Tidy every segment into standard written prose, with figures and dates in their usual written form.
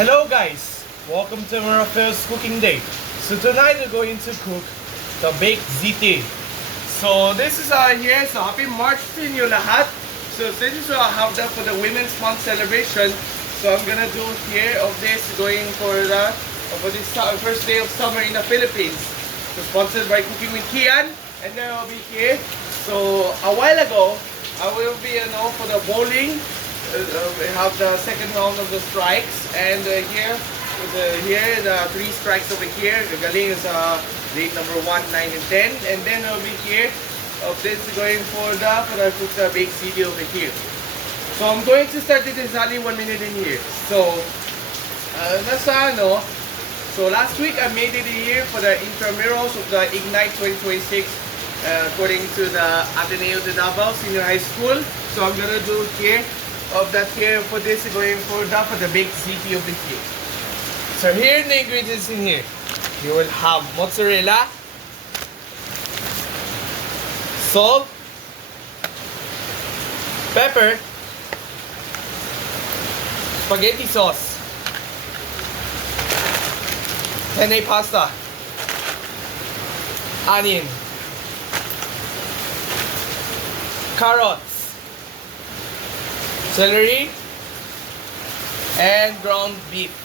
Hello guys! Welcome to Raphael's cooking day. So tonight we're going to cook the baked ZT. So this is here, so happy March sa inyo lahat. So since I have that for the Women's Month celebration, so I'm gonna do here of this going for this first day of summer in the Philippines. So sponsored by Cooking with Kian, and then I'll be here. So a while ago, I will be for the bowling. We have the second round of the strikes, and here the 3 strikes over here. The galing is date number 1, 9, and 10, and then over here of this going for the baked ZT over here. So I'm going to start it exactly 1 minute in here. So so last week I made it here for the intramurals of the Ignite 2026 according to the Ateneo de Davao Senior High School. So I'm gonna do here of that here for this going for the baked ZT over here. So here are the ingredients in here. You will have mozzarella, salt, pepper, spaghetti sauce, penne pasta, onion, carrots, celery, and ground beef.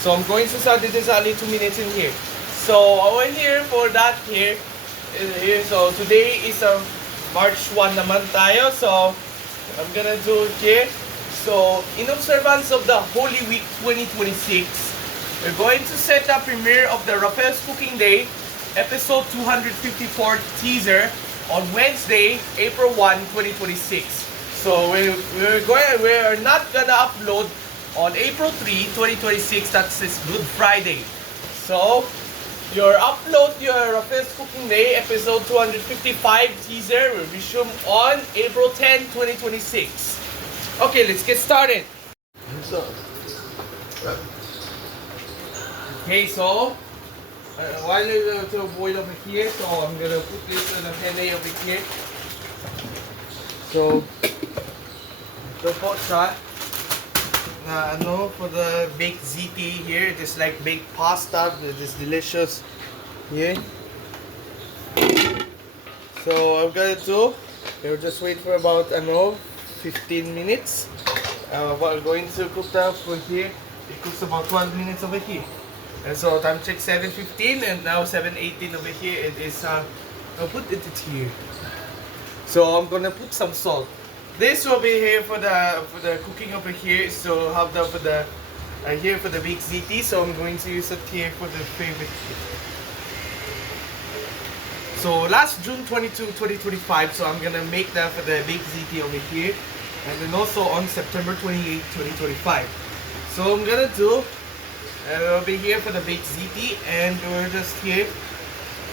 So I'm going to start this only 2 minutes in here. So I went here for that here. So today is March 1 naman tayo. So I'm gonna do it here. So in observance of the Holy Week 2026, we're going to set the premiere of the Raphael's Cooking Day episode 254 teaser on Wednesday, April 1, 2026. So we're not gonna upload on April 3, 2026. That's this Good Friday. So your upload your Raphael's Cooking Day episode 255 teaser will resume on April 10, 2026. Okay, let's get started. Okay, so while you're to boil over here, so I'm gonna put this in the penne over here. So ito po siya na for the baked ZT here. It is like baked pasta. It is delicious here. So I'm gonna do, we'll just wait for about 15 minutes. We're going to cook that for here. It cooks about 12 minutes over here. And so time check 7:15 and now 7:18 over here. It is I'll put it here. So I'm gonna put some salt. This will be here for the cooking over here. So have the here for the baked ZT. So I'm going to use it here for the favorite. So last June 22, 2025. So I'm gonna make that for the baked ZT over here, and then also on September 28, 2025. So I'm gonna do. We'll be here for the baked ZT, and we're just here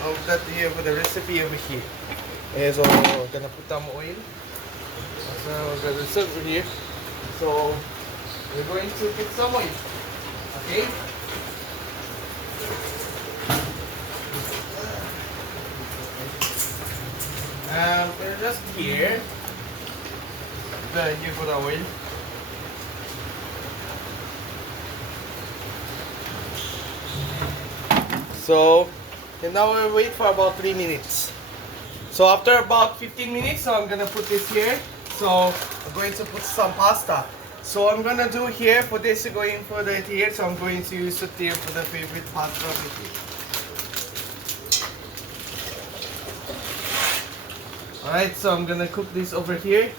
of that here for the recipe over here. And so we're gonna put some oil. So we're gonna serve here. So we're going to put some oil. Okay. We're just here. Here for the oil. So And now we'll wait for about 3 minutes. So after about 15 minutes, so I'm gonna put this here. So I'm going to put some pasta. So I'm gonna do here for this, going for the here. So I'm going to use it here for the favorite pasta with you. Alright, so I'm gonna cook this over here.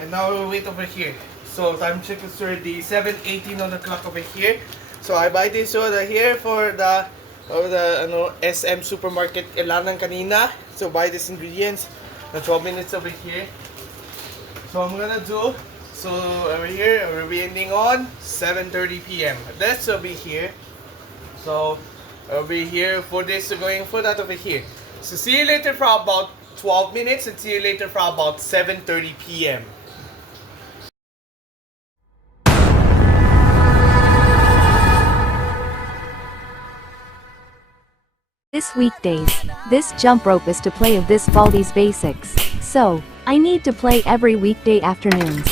And now we'll wait over here. So time check is already 7:18 on the clock over here. So I buy this over here for the SM supermarket Ilanan kanina. So buy these ingredients. The 12 minutes over here. So I'm gonna do, so over here we're ending on 7:30 p.m. This will be here. So I'll be here for this, going for that over here. So see you later for about 12 minutes and see you later for about 7:30 p.m. This weekdays, this jump rope is to play of this Baldi's basics, so I need to play every weekday afternoons.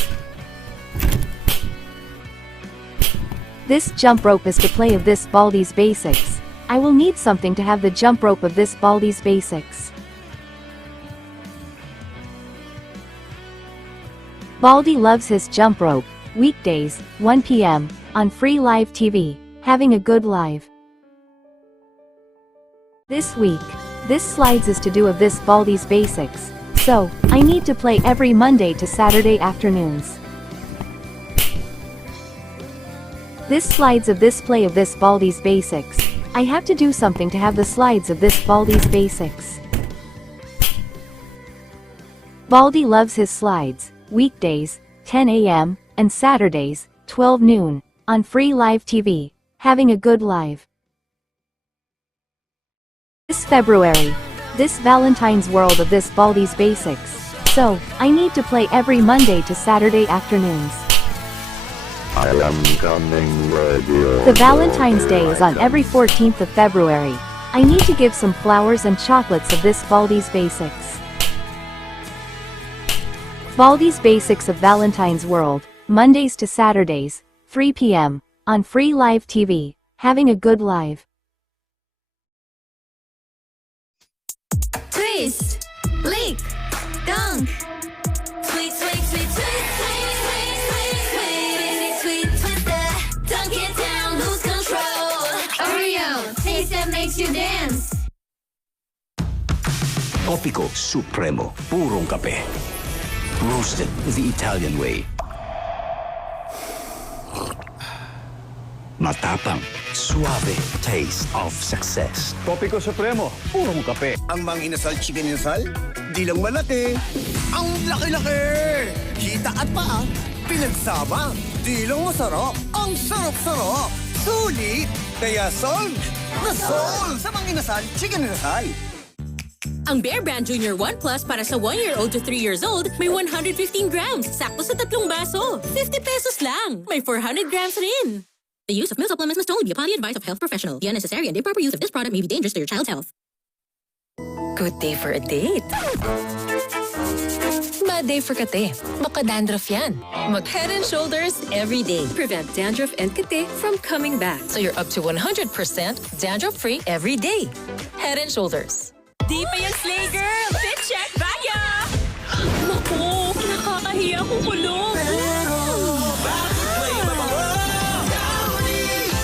This jump rope is to play of this Baldi's basics. I will need something to have the jump rope of this Baldi's basics. Baldi loves his jump rope, weekdays, 1 p.m, on free live TV, having a good live. This week, this slides is to do of this Baldi's basics, so I need to play every Monday to Saturday afternoons. This slides of this play of this Baldi's basics. I have to do something to have the slides of this Baldi's basics. Baldi loves his slides, weekdays, 10 a.m, and Saturdays, 12 noon, on free live TV, having a good live. This February, this Valentine's world of this Baldi's basics, so I need to play every Monday to Saturday afternoons. I am coming radio. The Valentine's Day is on every 14th of February. I need to give some flowers and chocolates of this Baldi's basics. Baldi's basics of Valentine's world, Mondays to Saturdays, 3 p.m, on free live TV, having a good live. Twist, lick, dunk. Sweet, sweet, sweet, sweet, sweet, sweet, sweet, sweet, sweet, twister. Dunk it down, lose control. Oreo, taste that makes you dance. Topico Supremo, purong kape. Roasted the Italian way. Matapang, suave taste of success. Topico Supremo, purong kape. Ang Mang Inasal Chicken Inasal, di lang malaki, ang laki-laki! Kita at paa, pinagsama, di lang masarap, ang sarap-sarap! Sulit! Kaya solve! Na-solve sa Mang Inasal Chicken Inasal! Ang Bear Brand Junior 1 Plus para sa 1-year-old to 3 years old, may 115 grams, sakto sa 3 baso. 50 pesos lang, may 400 grams rin. The use of milk supplements must only be upon the advice of health professional. The unnecessary and improper use of this product may be dangerous to your child's health. Good day for a date. Bad day for kate. Baka dandruff yan. Mag Head and Shoulders every day. Prevent dandruff and kate from coming back. So you're up to 100% dandruff-free every day. Head and Shoulders. Di pa yung Slay Girl! Fit check, bagya! Naku, nakakahiya kong kulong.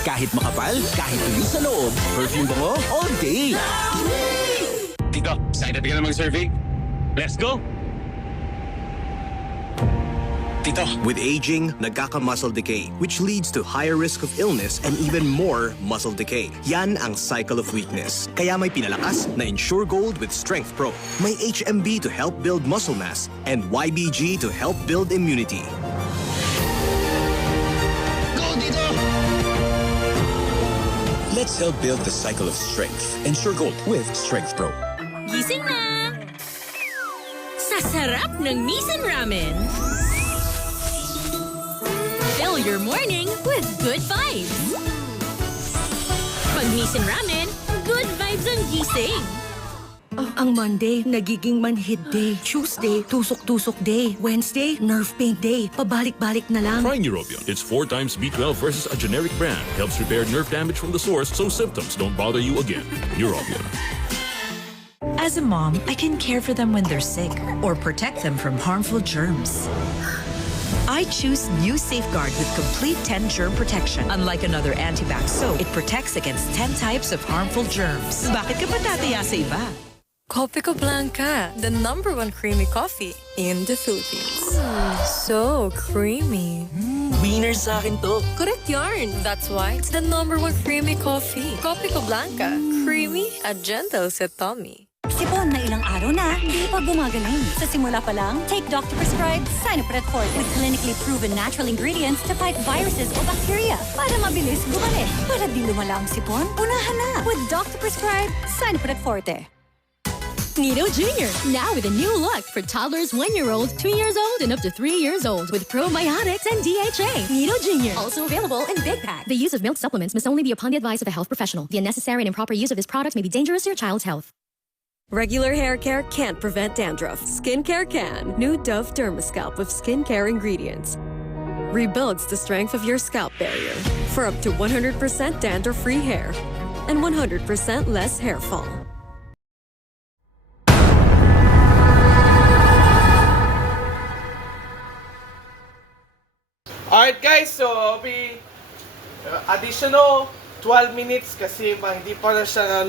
Kahit makapal, kahit tulis sa loob, perfume bango all day. Tito, excited ka na mag-survey? Let's go! Tito, With aging, nagkaka-muscle decay, which leads to higher risk of illness and even more muscle decay. Yan ang cycle of weakness. Kaya may pinalakas na Ensure Gold with Strength Pro. May HMB to help build muscle mass and YBG to help build immunity. Let's help build the cycle of strength. Ensure Gold with Strength Pro. Gising na! Sa sarap ng Nissan Ramen! Fill your morning with good vibes! Pag Nissan Ramen, good vibes ang gising! Ang Monday, nagiging manhid day. Tuesday, tusok-tusok day. Wednesday, nerve pain day. Pabalik-balik na lang. Try Neurobion. It's 4 times B12 versus a generic brand. Helps repair nerve damage from the source so symptoms don't bother you again. Neurobion. As a mom, I can care for them when they're sick or protect them from harmful germs. I choose new Safeguard with complete 10 germ protection. Unlike another antibac soap, it protects against 10 types of harmful germs. Bakit ka pa tataya sa iba? Copico Blanca, the #1 creamy coffee in the Philippines. So creamy. Winner sa akin to. Correct yarn. That's why it's the #1 creamy coffee. Copico Blanca, creamy at gentle sa tummy. Sipon na ilang araw na, hindi pa gumagaling. Sa simula pa lang, take doctor-prescribed Sinopret Forte with clinically proven natural ingredients to fight viruses o bacteria para mabilis gumaling. Para di lumala ang sipon, unahan na with doctor-prescribed Sinopret Forte. Nido Jr. Now with a new look for toddlers 1-year-old, 2 years old, and up to 3 years old with probiotics and DHA. Nido Jr. Also available in big pack. The use of milk supplements must only be upon the advice of a health professional. The unnecessary and improper use of this product may be dangerous to your child's health. Regular hair care can't prevent dandruff. Skincare can. New Dove Dermascalp with skincare ingredients. Rebuilds the strength of your scalp barrier for up to 100% dandruff-free hair and 100% less hair fall. Alright guys, so be additional 12 minutes kasi hindi pa na siya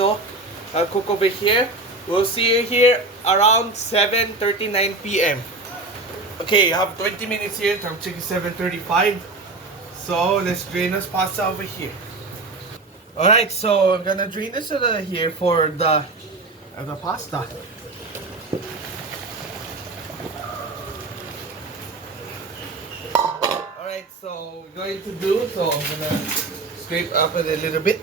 cook over here. We'll see you here around 7:39 p.m. Okay, I have 20 minutes here. Time check is 7:35. So let's drain this pasta over here. Alright, so I'm gonna drain this over here for the pasta. Alright, so we're going to do, so I'm gonna scrape up it a little bit.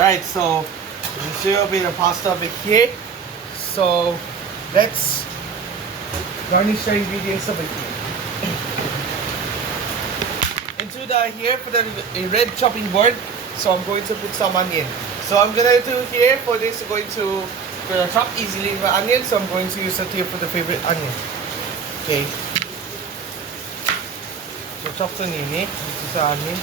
Right, so you see a bit of pasta over here. So let's garnish the ingredients over here. Into the here for the red chopping board. So I'm going to put some onion. So I'm gonna do here for this. I'm going to chop easily the onion. So I'm going to use it here for the favorite onion. Okay. So chop the onion. This is the onion.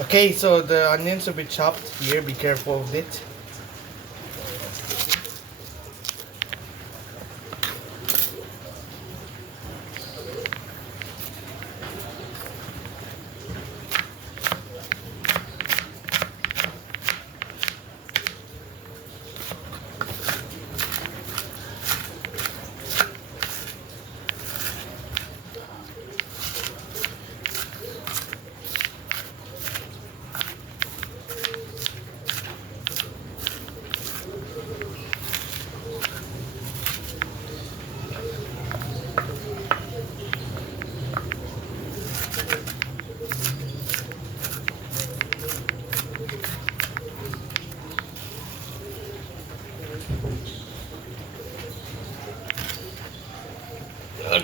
Okay, so the onions will be chopped here. Be careful of it.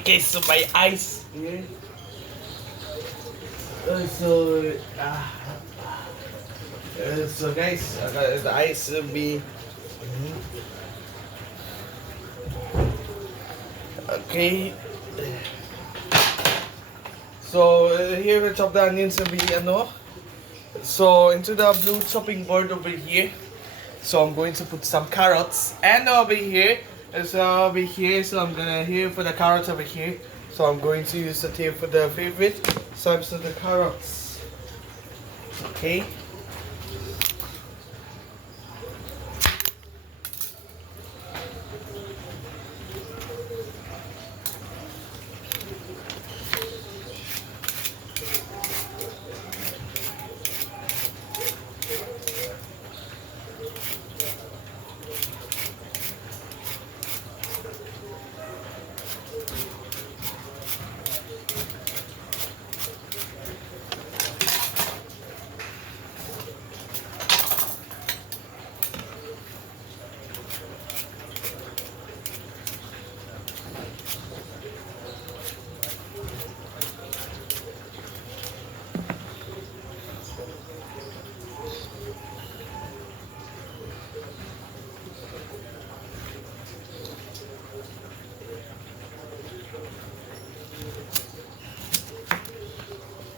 Okay, so my ice here. So guys, the ice will be. Okay. So here we chop the onions will be ano. So into the blue chopping board over here. So I'm going to put some carrots and over here. So I'm gonna here for the carrots over here. So I'm going to use it here for the favorite. So I'm the carrots. Okay.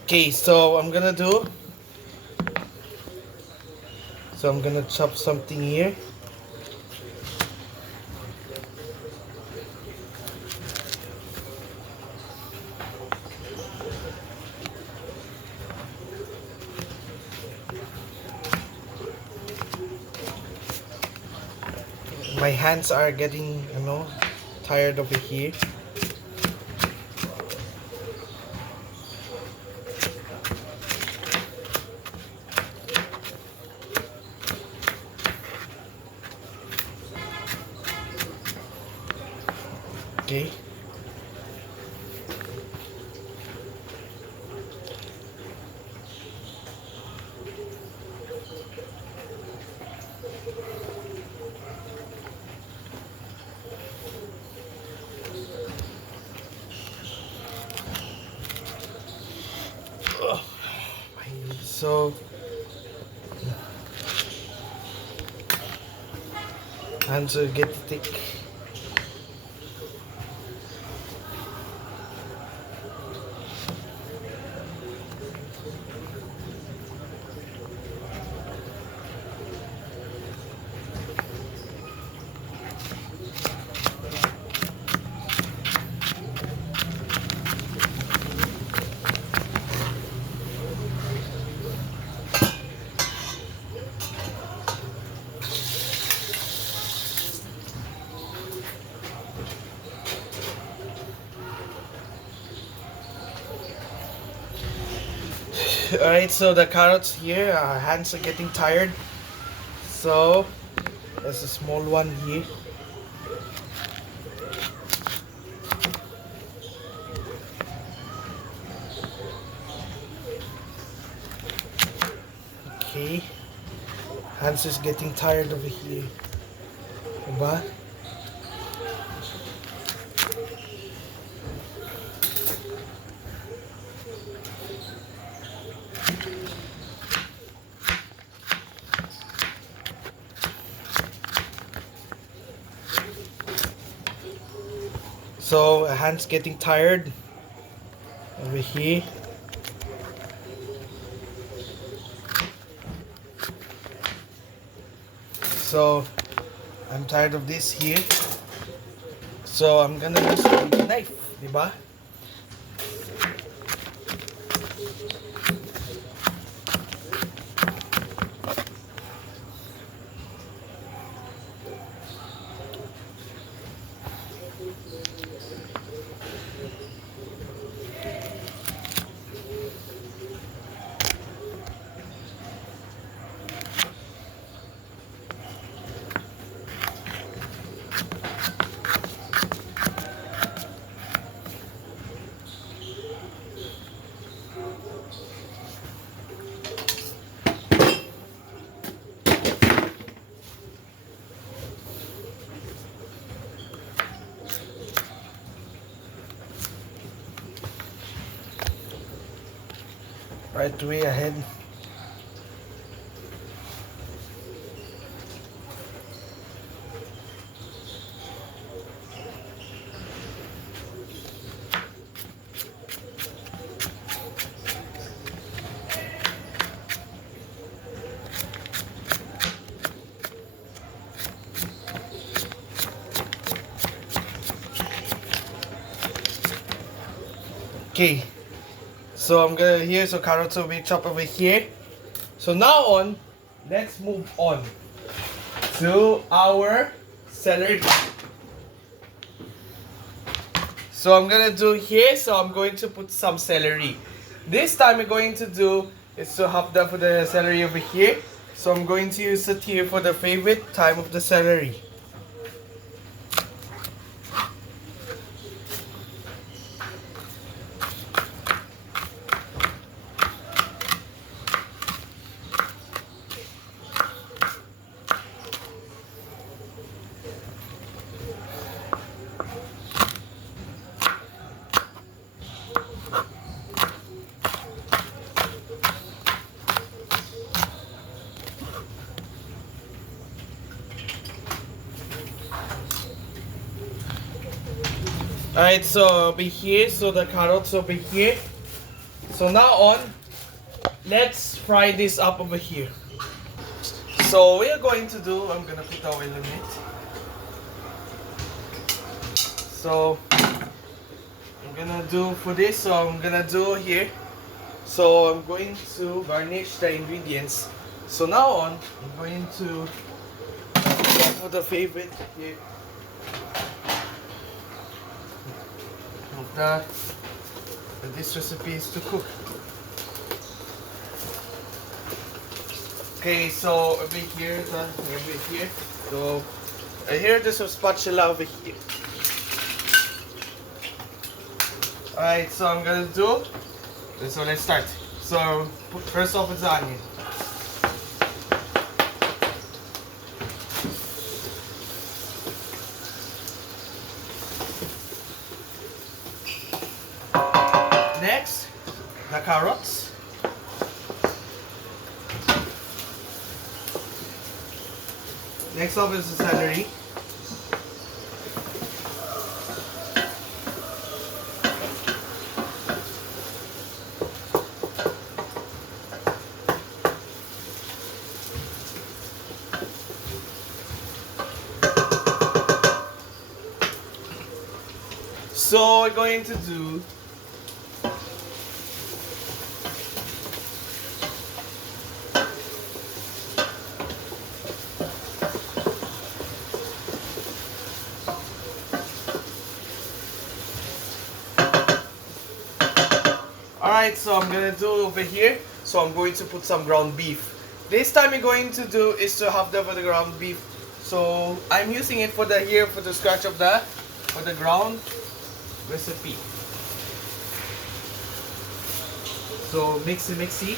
Okay, so I'm gonna chop something here. My hands are getting, tired over here. Okay. So hands will get thick. Alright, so the carrots here, our hands are getting tired. So there's a small one here. Okay. Hands is getting tired over here. Diba? So hands getting tired over here. So I'm tired of this here. So I'm gonna use the knife, diba? Right way ahead. Okay, so I'm gonna here, so carrots will be chopped over here. So now on, let's move on to our celery. So I'm gonna do here, so I'm going to put some celery. This time I'm going to do is to have that for the celery over here. So I'm going to use it here for the favorite time of the celery. Alright, so over here, so the carrots over here. So now on, let's fry this up over here. So what we're going to do, I'm gonna put oil in it. So I'm gonna do for this, so I'm gonna do here. So I'm going to garnish the ingredients. So now on, I'm going to go for the favorite here. This recipe is to cook. Okay, so over here, so here there's a spatula over here. Alright, so I'm gonna do, so let's start. So first off is the onion. Next, the carrots. Next up is the celery. So we're going to do Alright, so I'm gonna do over here. So I'm going to put some ground beef. This time we're going to do is to have the ground beef. So I'm using it for the here for the scratch of the ground recipe. So mixy.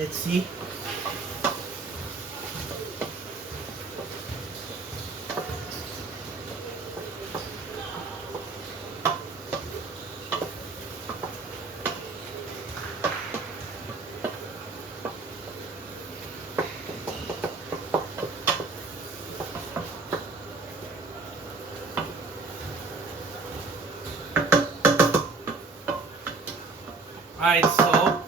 Let's see. Alright, so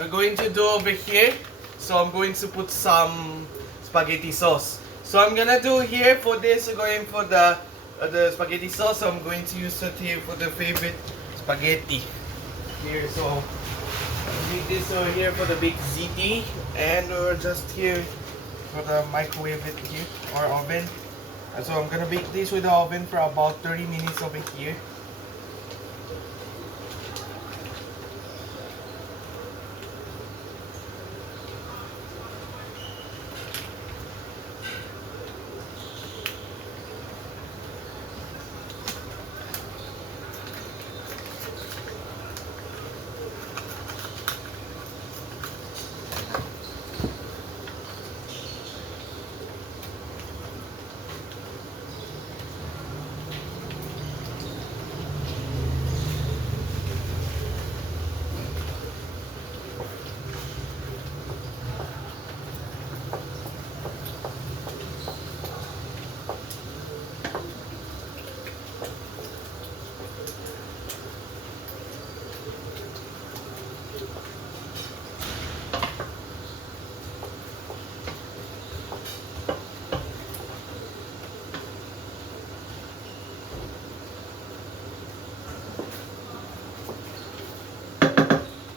we're going to do over here. So I'm going to put some spaghetti sauce. So I'm gonna do here for this. We're going for the spaghetti sauce. So I'm going to use it here for the favorite spaghetti. Here, so I'll need this over here for the big ziti, and we're just here for the microwave it here or oven. And so I'm gonna bake this with the oven for about 30 minutes over here.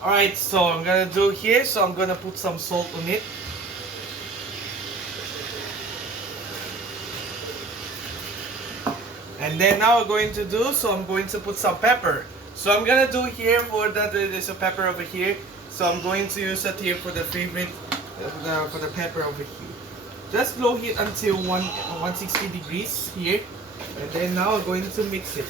Alright, so I'm gonna do here, so I'm gonna put some salt on it. And then now we're going to do, so I'm going to put some pepper. So I'm gonna do here for that, there's a pepper over here. So I'm going to use it here for the favorite, for the pepper over here. Just low heat until 160 degrees here. And then now we're going to mix it.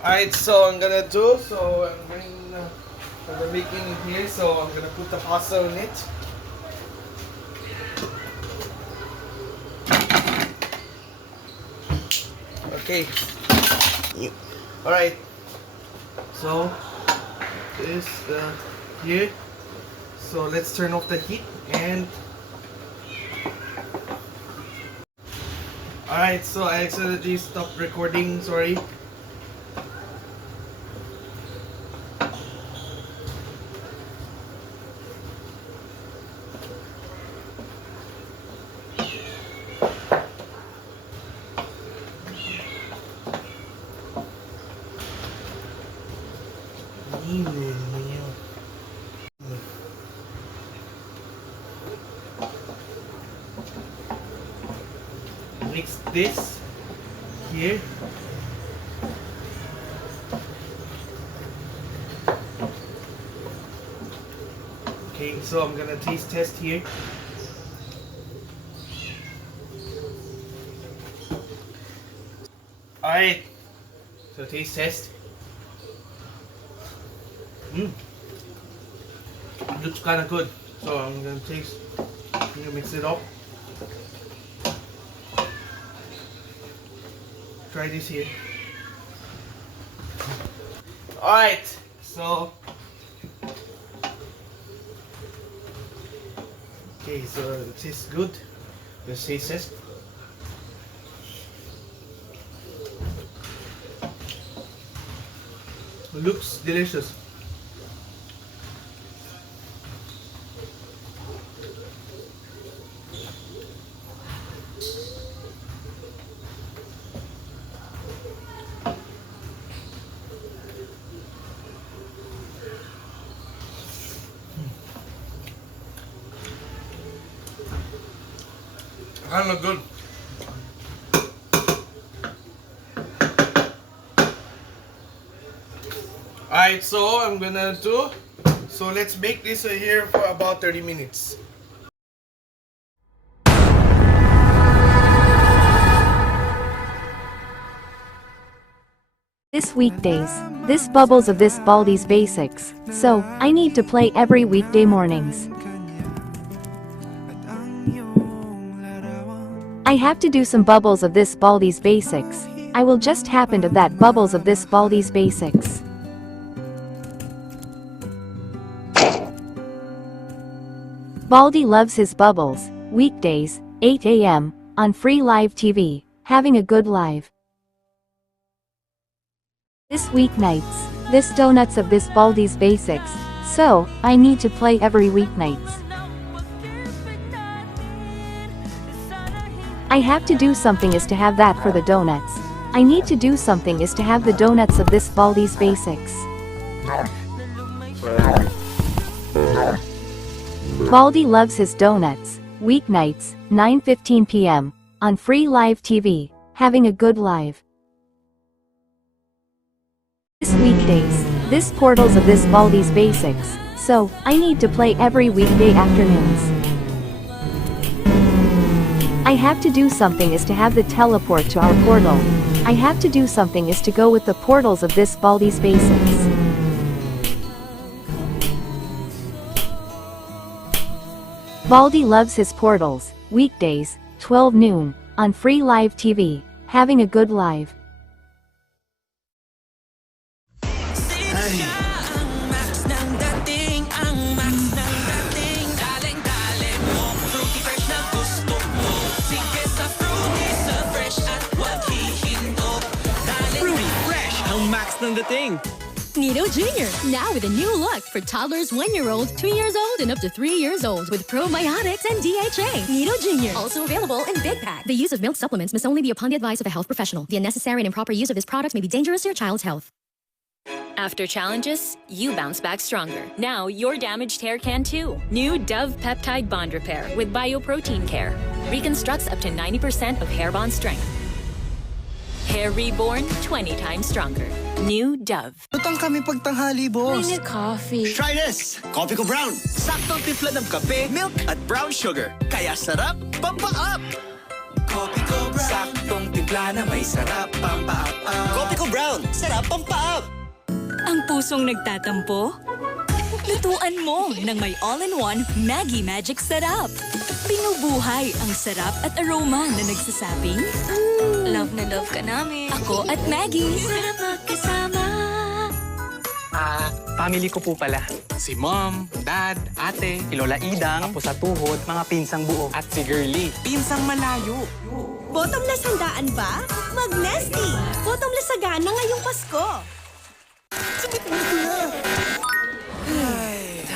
Alright, so I'm gonna do, so I'm going for the making here, so I'm gonna put the pasta on it. Okay. Alright. So this here. So let's turn off the heat and alright, so I accidentally stopped recording, sorry. Mix this here. Okay, so I'm gonna taste test here. Alright, so taste test. Looks kind of good. So I'm gonna mix it up. Try this here. Alright, so okay, so it tastes good. Let's taste it. Looks delicious. Kind of good. Alright, so I'm gonna do, so let's bake this here for about 30 minutes. This weekdays. This bubbles of this Baldi's basics, so I need to play every weekday mornings. I have to do some bubbles of this Baldi's basics. I will just happen to that bubbles of this Baldi's basics. Baldi loves his bubbles, weekdays, 8 a.m., on free live TV, having a good live. This weeknights, this donuts of this Baldi's basics, so, I need to play every weeknights. I have to do something is to have that for the donuts. I need to do something is to have the donuts of this Baldi's basics. Baldi loves his donuts, weeknights, 9:15 p.m., on free live TV, having a good live. This weekdays, this portals of this Baldi's basics, so, I need to play every weekday afternoons. I have to do something is to have the teleport to our portal. I have to do something is to go with the portals of this Baldi's basics. Baldi loves his portals, weekdays, 12 noon, on free live TV, having a good live. Fruity fresh ang max ng dating. Nido Jr. Now with a new look for toddlers 1-year-old, 2 years old, and up to 3 years old with probiotics and DHA. Nido Jr. Also available in big pack. The use of milk supplements must only be upon the advice of a health professional. The unnecessary and improper use of this product may be dangerous to your child's health. After challenges, you bounce back stronger. Now your damaged hair can too. New Dove Peptide Bond Repair with Bioprotein Care. Reconstructs up to 90% of hair bond strength. Hair reborn 20 times stronger. New Dove. Lutang kami pagtanghali, boss. I need coffee. Try this! Coffee ko brown. Saktong timpla ng kape, milk, at brown sugar. Kaya sarap, pampa-up! Coffee ko brown. Saktong timpla na may sarap, pampa-up. Coffee ko brown. Sarap, pampa-up! Ang pusong nagtatampo? Lutuan mo ng may all-in-one Maggi Magic Sarap. Binubuhay ang sarap at aroma na nagsasabing, love na love ka namin. Ako at Maggie. Sarap magkasama. Family ko po pala. Si Mom, Dad, Ate, si Lola Idang, Apo sa tuhod, mga pinsang buo. At si Girlie, pinsang malayo. Bottomless handaan ba? Mag-Nesty! Bottomless sagana ngayong Pasko!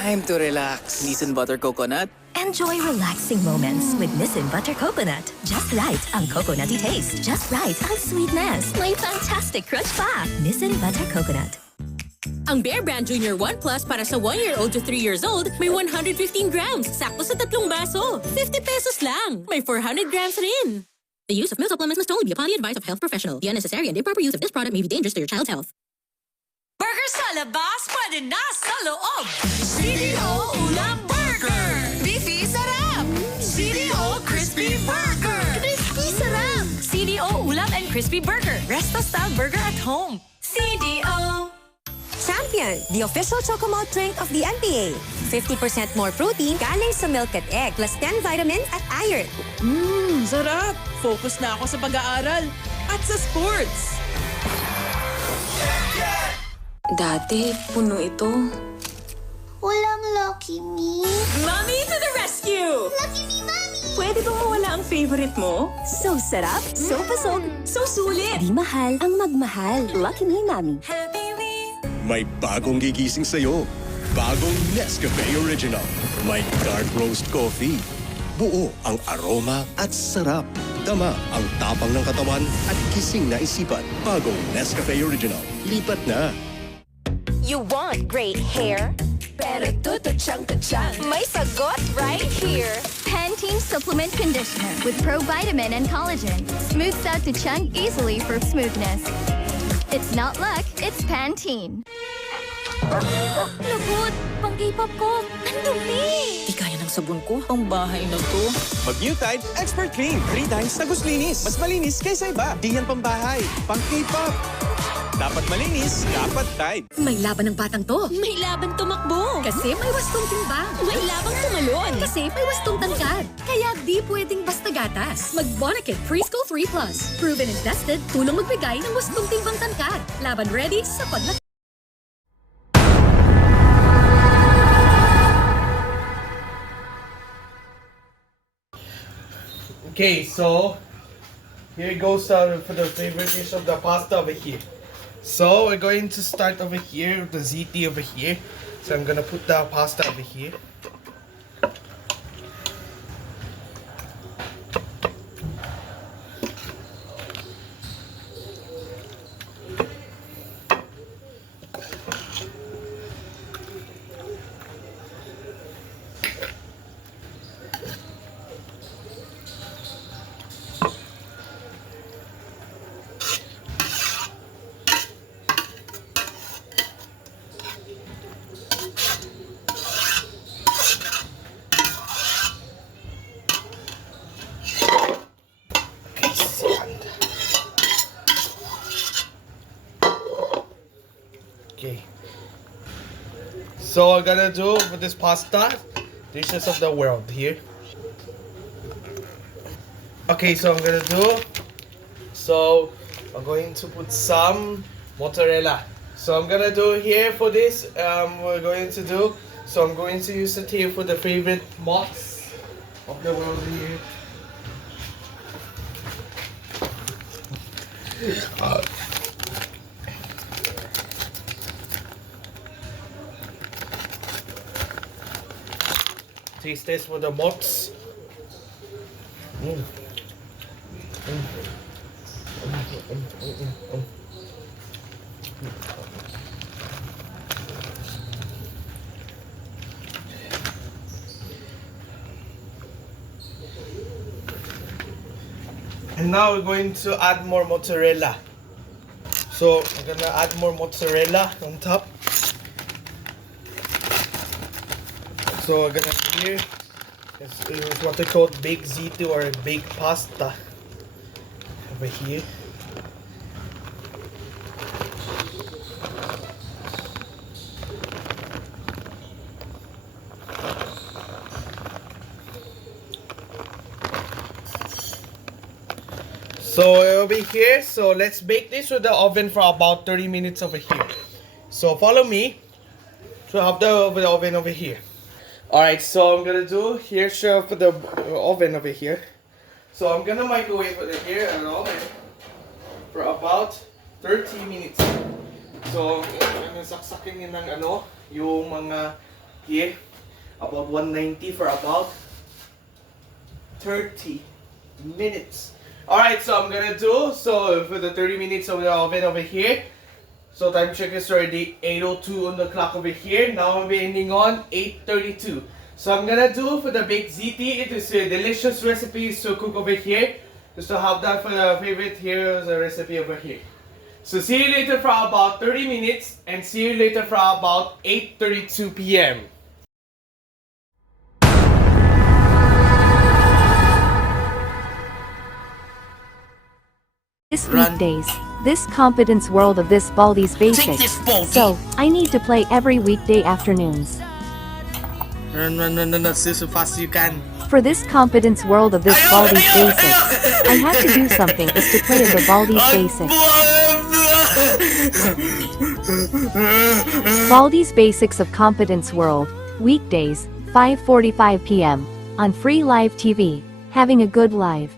Time to relax. Nissan Butter Coconut. Enjoy relaxing moments with Nissin Butter Coconut. Just right ang coconutty taste. Just right ang sweetness. May fantastic crunch pa. Nissin Butter Coconut. Ang Bear Brand Junior 1 Plus para sa 1-year-old to 3 years old, may 115 grams. Sakto sa 3 baso. 50 pesos lang. May 400 grams rin. The use of milk supplements must only be upon the advice of a health professional. The unnecessary and improper use of this product may be dangerous to your child's health. Burger sa labas, pwede na sa loob. CDO Ulam Burger. Beefy sarap. CDO Crispy Burger. Crispy sarap. CDO Ulam and Crispy Burger. Resto-style burger at home. CDO. Champion, the official Chocomalt drink of the NBA. 50% more protein galing sa milk at egg plus 10 vitamins at iron. Sarap! Focus na ako sa pag-aaral at sa sports. Dati, puno ito. Walang Lucky Me. Mommy to the rescue! Lucky Me, Mommy! Pwede bang mawala ang favorite mo? So sarap, so pasok, so sulit. Di mahal ang magmahal. Lucky Me, Mommy. May bagong gigising sa'yo. Bagong Nescafe Original. May dark roast coffee. Buo ang aroma at sarap. Tama ang tapang ng katawan at gising na isipan. Bagong Nescafe Original. Lipat na. You want great hair? Pero tututsyang-tutsyang. May sagot right here. Pantene Supplement Conditioner with Provitamin and Collagen. Smooths out to chunk easily for smoothness. It's not luck, it's Pantene. Lagot! Pang K-pop ko! Ang dumi! Di kaya ng sabon ko. Ang bahay na to. Mag-Newtide Expert Clean. 3 times tagos linis. Mas malinis kaysa iba. Di yan pambahay. Pang K-pop. Dapat malinis, dapat Tide. May laban ng batang to. May laban tumakbo. Kasi may wastong timbang. May labang tumalon. Kasi may wastong tangkad. Kaya di pwedeng basta gatas. Mag-Bonakit Preschool 3 Plus. Proven and tested, tulong magbigay ng wastong timbang tangkad. Laban ready sa paglat. Okay, so here goes for the favorite dish of the pasta over here. So we're going to start over here with the ziti over here. So I'm gonna put the pasta over here. Okay. So I'm gonna do with this pasta dishes of the world here. Okay, so I'm gonna do. So I'm going to put some mozzarella. So I'm gonna do here for this. We're going to do. So I'm going to use it here for the favorite mozz of the world here. Taste this for the mozz. And now we're going to add more mozzarella. So I'm gonna add more mozzarella on top. So we're gonna here, it's what they call baked ziti or baked pasta over here. So over here, so let's bake this with the oven for about 30 minutes over here. So follow me to have the oven over here. Alright, so I'm gonna do here for the oven over here. So I'm gonna microwave it here at the oven for about 30 minutes. So I'm gonna saksakin yun ng ano, yung mga here, about 190 for about 30 minutes. Alright, so I'm gonna do, so for the 30 minutes of the oven over here. So time check is already 8:02 on the clock over here. Now I'm ending on 8:32. So I'm gonna do for the baked ziti. It is a delicious recipe to cook over here. Just to have that for the favorite, here is a recipe over here. So see you later for about 30 minutes and see you later for about 8:32 p.m. This weekdays, this competence world of this Baldi's Basics. So, I need to play every weekday afternoons. No, so fast you can. For this competence world of this Baldi's Basics, I have to do something is to play the Baldi's Basics. Baldi's Basics of Competence World, weekdays, 5:45 p.m. on Free Live TV, having a good live.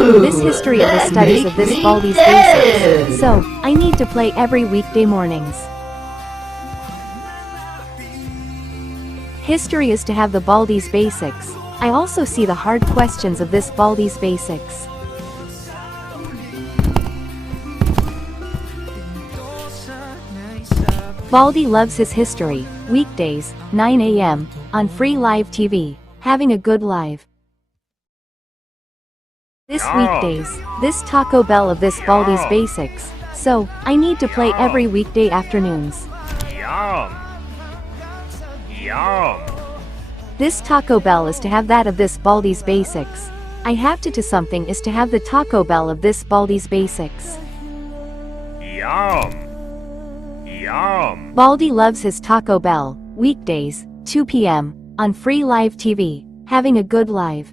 This history of the studies of this Baldi's Basics. So, I need to play every weekday mornings. History is to have the Baldi's Basics. I also see the hard questions of this Baldi's Basics. Baldi loves his history, weekdays, 9 a.m., on Free Live TV, having a good live. This weekdays, this Taco Bell of this Baldi's Basics. So, I need to play every weekday afternoons. Yum. Yum. This Taco Bell is to have that of this Baldi's Basics. I have to something is to have the Taco Bell of this Baldi's Basics. Yum! Yum! Baldi loves his Taco Bell, weekdays, 2 p.m., on free live TV, having a good live.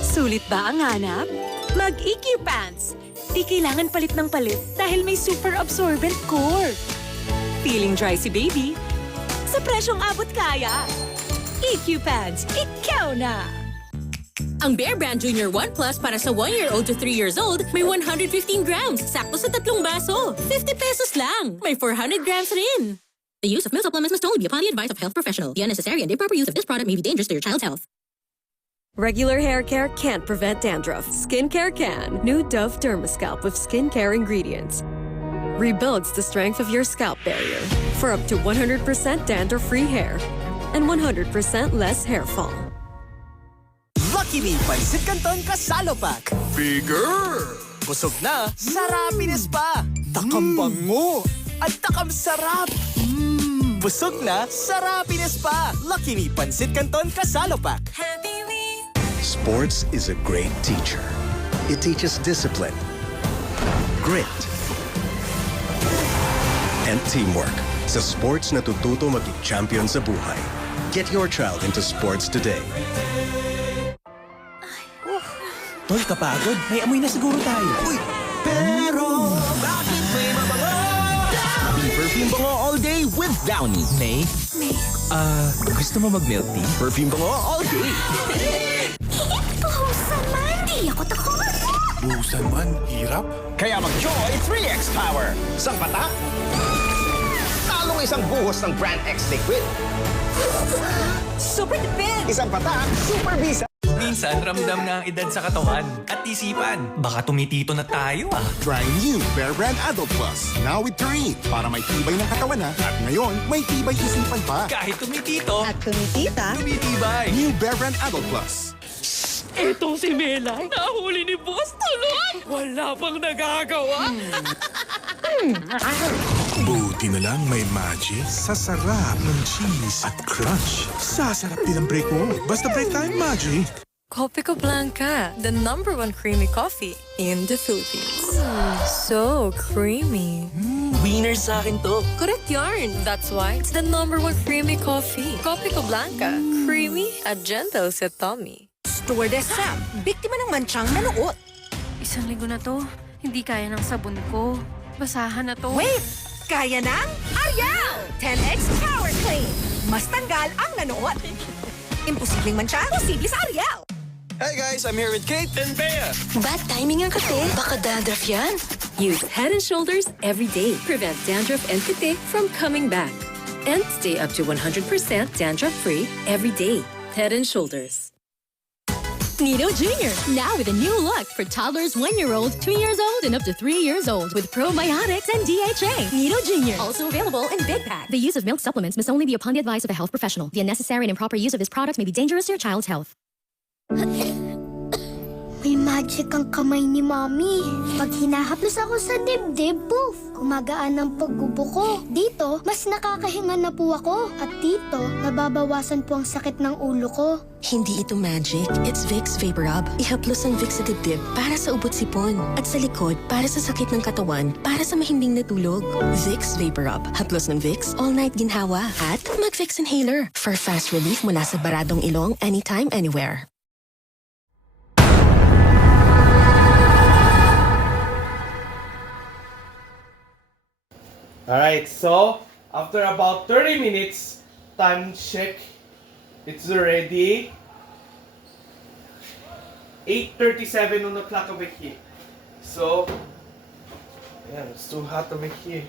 Sulit ba ang hanap? Mag-EQ Pants! Di kailangan palit ng palit dahil may super absorbent core. Feeling dry si baby? Sa presyong abot kaya. EQ Pants, ikaw na! Ang Bear Brand Junior 1 Plus para sa 1-year-old to 3 years old, may 115 grams, sakto sa 3 baso. 50 pesos lang. May 400 grams rin. The use of milk supplements must only be upon the advice of a health professional. The unnecessary and improper use of this product may be dangerous to your child's health. Regular hair care can't prevent dandruff. Skincare can. New Dove Dermascalp with skincare ingredients. Rebuilds the strength of your scalp barrier for up to 100% dandruff-free hair and 100% less hair fall. Lucky Me Pansit Canton Kasalo Pack. Bigger! Busog na, sarapines pa. Takambango at takam sarap. Busog na, sarapines pa. Lucky Me Pansit Canton Kasalo Pack. Sports is a great teacher. It teaches discipline, grit, and teamwork. Sa sports natututo maging champion sa buhay. Get your child into sports today. Tol, kapagod. May amoy na siguro tayo. Uy! Pero, bakit may mabango? Be perfume bango all day with Downy. May? Gusto mo mag-milk tea? Perfume bango all day. Buhusan man, di ako takot. Buhusan man, hirap. Kaya mag-Joy 3X Power. Isang patak. Talong isang buhos ng Brand X Liquid. Super tipid! Isang patak, super bisa. Minsan, ramdam na ang edad sa katawan at isipan. Baka tumitito na tayo Try new Bear Brand Adult Plus. Now with taurine. Para may tibay ng katawan na. At ngayon, may tibay isipan pa. Kahit tumitito At tumitita, tumitibay. New Bear Brand Adult Plus. Etong si Melay, nahuli ni Boss Tulog. Wala pang nagagawa. Buti na lang may magic sa sarap ng cheese at crunch. Sasarap din ang break mo. Basta break time, magic. Copico Blanca, the #1 creamy coffee in the Philippines. So creamy. Winner sa akin to. Correct yarn. That's why it's the #1 creamy coffee. Copico Blanca, creamy at gentle sa tummy. stewardess Sam, biktima ng mantsang manuot. Isang linggo na to, hindi kaya ng sabon ko. Basahan na to. Wait! Kaya ng Ariel! 10X Power Clean. Mas tanggal ang nanuot. Imposibleng mantsya, posible sa Ariel. Hey guys, I'm here with Kate and Bea. Bad timing ang kate. Baka dandruff yan. Use Head and Shoulders every day. Prevent dandruff and kate from coming back. And stay up to 100% dandruff-free every day. Head and Shoulders. Nido Jr. Now with a new look for toddlers 1-year-old, 2 years old, and up to 3 years old with probiotics and DHA. Nido Jr. Also available in big pack. The use of milk supplements must only be upon the advice of a health professional. The unnecessary and improper use of this product may be dangerous to your child's health. May magic ang kamay ni Mommy. Pag hinahaplos ako sa dibdib, poof! Gumagaan ang paggubo ko. Dito, mas nakakahinga na po ako. At dito, nababawasan po ang sakit ng ulo ko. Hindi ito magic. It's Vicks Vapor Rub. Ihaplos ang Vicks sa dibdib para sa ubot sipon. At sa likod, para sa sakit ng katawan, para sa mahimbing na tulog. Vicks Vapor Rub. Haplos ng Vicks, all night ginhawa. At mag-Vicks Inhaler for fast relief mula sa baradong ilong anytime, anywhere. Alright, so after about 30 minutes, time check, it's already 8:37 on the clock over here. So, yeah, it's too hot over here.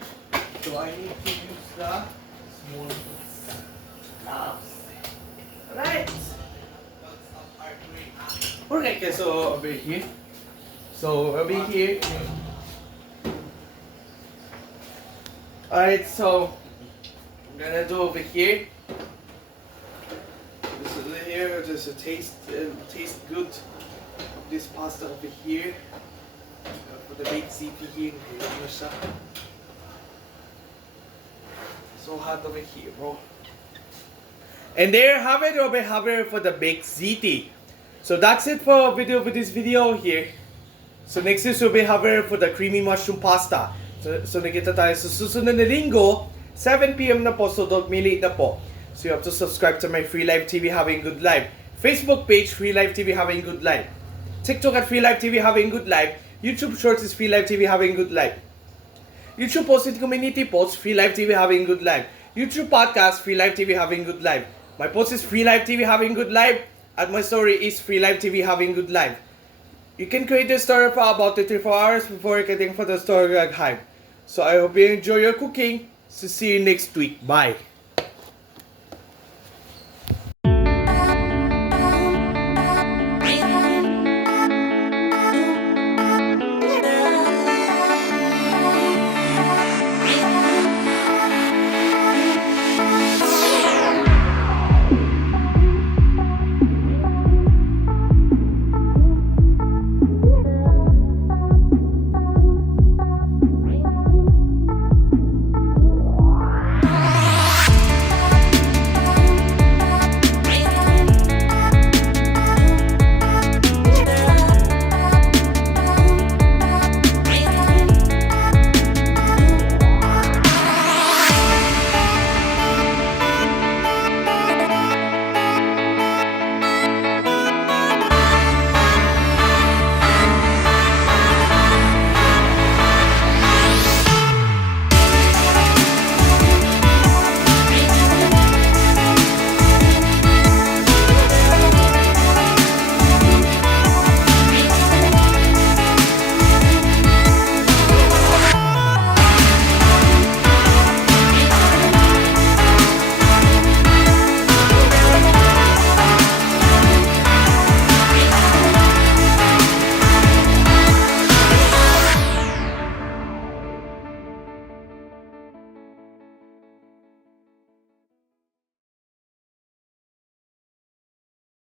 So I need to use the small gloves. Alright. Okay, so over here. So over here. Alright, so I'm gonna do over here. This is here, just a taste good of this pasta over here. For the baked CP here, so hot over here, bro. And there you have it, Robert for the baked ZT. So that's it for this video here. So next is Robert for the creamy mushroom pasta. So nakita tayo sa susunod na linggo, 7 PM na po, so don't be late na po. So you have to subscribe to my Free Live TV Having Good Life Facebook page, Free Live TV Having Good Life, TikTok at Free Live TV Having Good Life, YouTube Shorts is Free Live TV Having Good Life, YouTube post and community posts, Free Live TV Having Good Life, YouTube podcast, Free Live TV Having Good Life. My post is Free Live TV Having Good Life, and my story is Free Live TV Having Good Life. You can create a story for about 24 hours before getting for the story hype. So I hope you enjoy your cooking. So see you next week. Bye.